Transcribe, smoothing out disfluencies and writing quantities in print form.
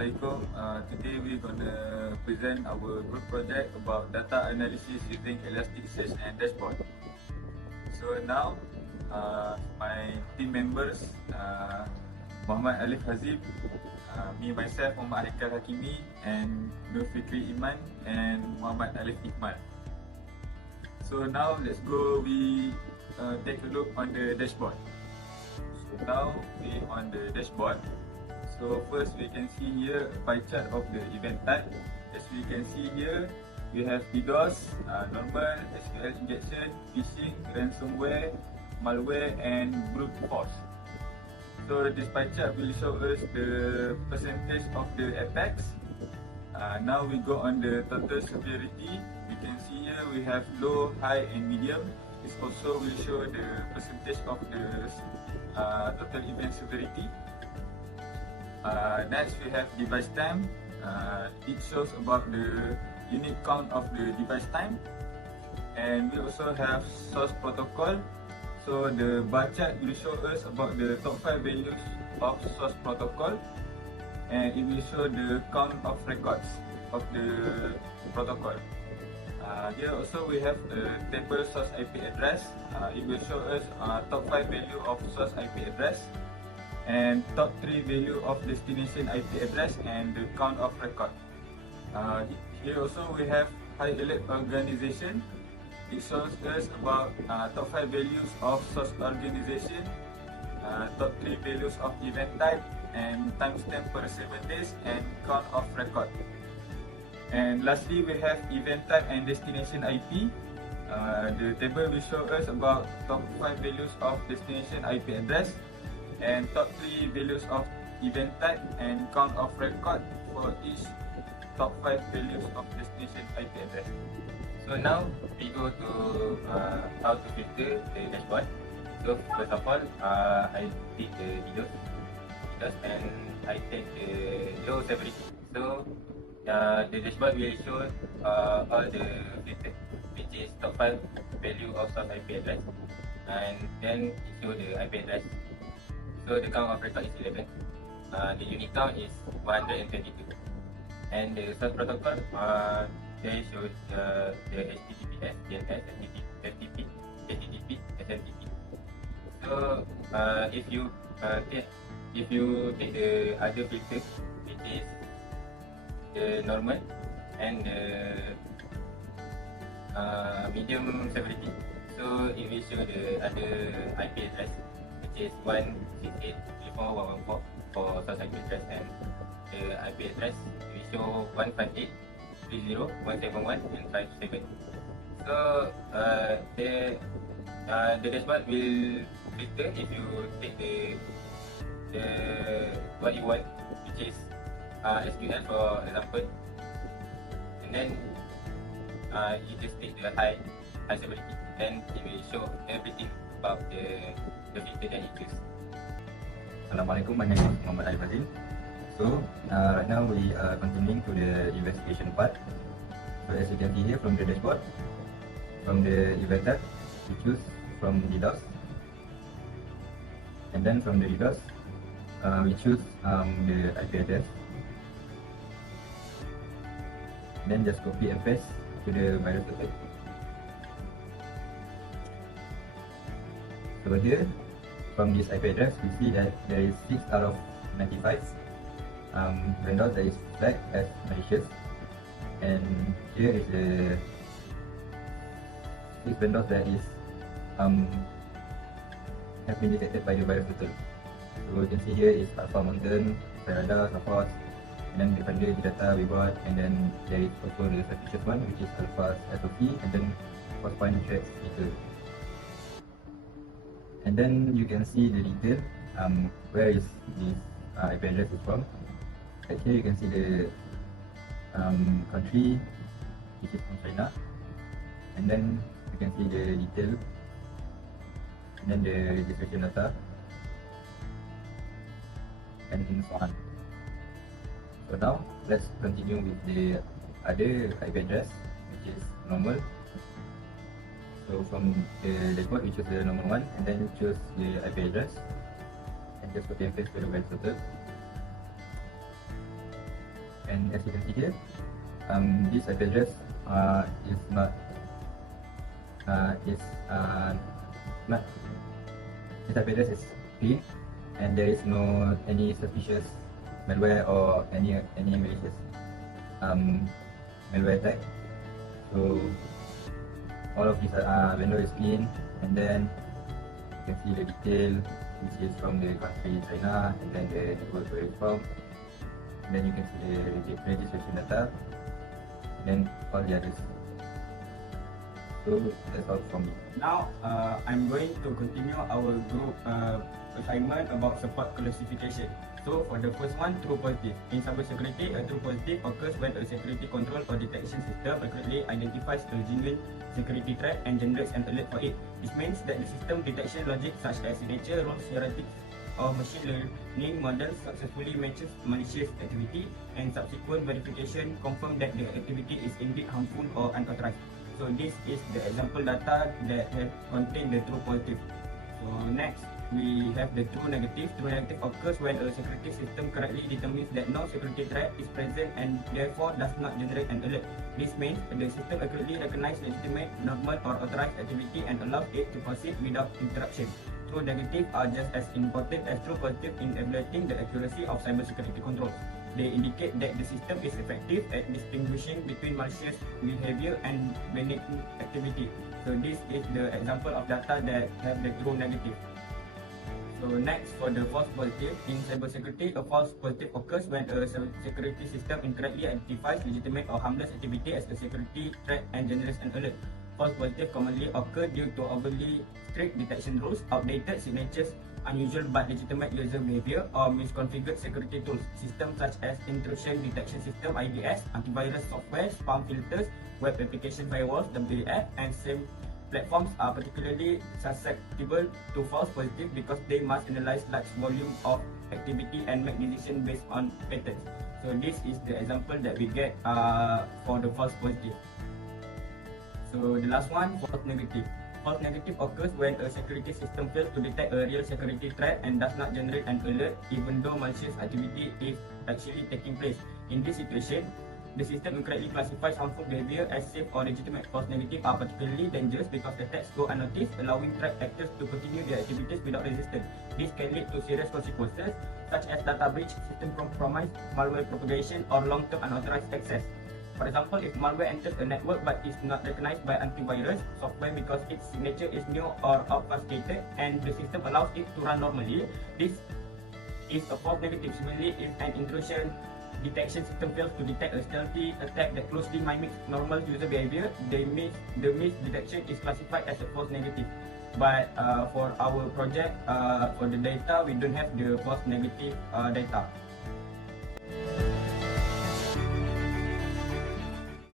Assalamualaikum. Today we're gonna present our group project about data analysis using Elasticsearch and dashboard. So now, my team members, Muhammad Alif Hazib, me myself, Muhammad Haikal Hakimi, and Nur Fikri Iman, and Muhammad Alif Iqmal. So now let's go. We take a look on the dashboard. So now we on the dashboard. So first we can see here a pie chart of the event type. As we can see here, we have DDoS, normal, SQL injection, phishing, ransomware, malware, and brute force. So this pie chart will show us the percentage of the attacks. Now we go on the total severity. We can see here we have low, high, and medium. This also will show the percentage of the total event severity. Next we have device time. It shows about the unique count of the device time, and we also have source protocol. So the bar chart will show us about the top 5 values of source protocol, and it will show the count of records of the protocol. Here also we have the table source IP address. It will show us top 5 value of source IP address, and top 3 value of destination IP address, and the count of record. Here also we have high alert organization. It shows us about top 5 values of source organization, top 3 values of event type, and timestamp per 7 days, and count of record. And lastly we have event type and destination IP. The table will show us about top 5 values of destination IP address, and top 3 values of event type, and count of record for each top 5 values of destination IP address. So now we go to how to filter the dashboard. So first of all, I pick the DDoS and I take the low severity. So the dashboard will show all the filter, which is top 5 value of source IP address, and then it show the IP address. So the count of record is 11. The unit count is 122. And the source protocol, they show the HTTPS, DNS, FTP, HTTP, SMTP. So if you take the other filter, which is the normal and the medium severity, so it will show the other IP address, which is 168.34.114 for source IP address, and the IP address we show 158.30.171 and 57. So the dashboard will filter if you take the what you want, which is SQL for example, and then you just take the high severity, then it will show everything about the filter that you choose. Assalamualaikum, my name is Muhammad Alif Hazib. So right now we are continuing to the investigation part. So as you can see here from the dashboard, from the event type, we choose from DDoS, and then from the DDoS, we choose the IP address. Then just copy and paste to the virus attack. So here, from this IP address, we see that there is 6 out of 95 vendors that is flagged as malicious, and here is the 6 vendors that is have been detected by the virus turtle. So you can see here is Alpha Mountain, Ferrada, Safos, and then Defender, Data, Webot, and then there is also the suspicious one, which is Alpha SOC, and then Crosspoint Threat Seeker. And then you can see the detail, where is this IP address is from. Right here you can see the country, which is from China, and then you can see the detail, and then the registration data, and so on. So now let's continue with the other IP address, which is normal. So from the dashboard, we choose the normal one, and then choose the IP address, and just copy and paste to the web server. And as you can see here, this IP address is not this IP address is clean, and there is no any suspicious malware or any malicious malware attack. So all of this vendor is clean, and then you can see the detail, which is from the country China, and then the network where it's from. And then you can see the registration data, and then all the others. So that's all from me. Now, I'm going to continue our group assignment about support classification. So for the first one, true positive. In cybersecurity, a true positive occurs when a security control or detection system accurately identifies a genuine security threat and generates an alert for it. This means that the system detection logic such as signature, rules, heuristics, or machine learning models successfully matches malicious activity, and subsequent verification confirm that the activity is indeed harmful or unauthorized. So this is the example data that have contained the true positive. So next, we have the true negative. True negative occurs when a security system correctly determines that no security threat is present and therefore does not generate an alert. This means the system accurately recognizes legitimate, normal, or authorized activity and allows it to proceed without interruption. True negative are just as important as true positive in evaluating the accuracy of cybersecurity controls. They indicate that the system is effective at distinguishing between malicious behavior and benign activity. So this is the example of data that have the true negative. So next, for the false positive, in cybersecurity, a false positive occurs when a security system incorrectly identifies legitimate or harmless activity as a security threat and generates an alert. False positive commonly occur due to overly strict detection rules, outdated signatures, unusual but legitimate user behavior, or misconfigured security tools. Systems such as intrusion detection system (IDS), antivirus software, spam filters, web application firewalls (WAF), and SIEM platforms are particularly susceptible to false positive because they must analyze large volume of activity and make decisions based on patterns. So this is the example that we get for the false positive. So the last one, false negative. False negative occurs when a security system fails to detect a real security threat and does not generate an alert even though malicious activity is actually taking place. In this situation, the system incorrectly classifies harmful behavior as safe or legitimate. False negative are particularly dangerous because attacks go unnoticed, allowing threat actors to continue their activities without resistance. This can lead to serious consequences such as data breach, system compromise, malware propagation, or long-term unauthorized access. For example, if malware enters a network but is not recognized by antivirus software because its signature is new or obfuscated and the system allows it to run normally, this is a false negative. Similarly, if an intrusion detection system fails to detect a stealthy attack that closely mimics normal user behavior, the missed detection is classified as a false negative. But for our project, for the data, we don't have the false negative data.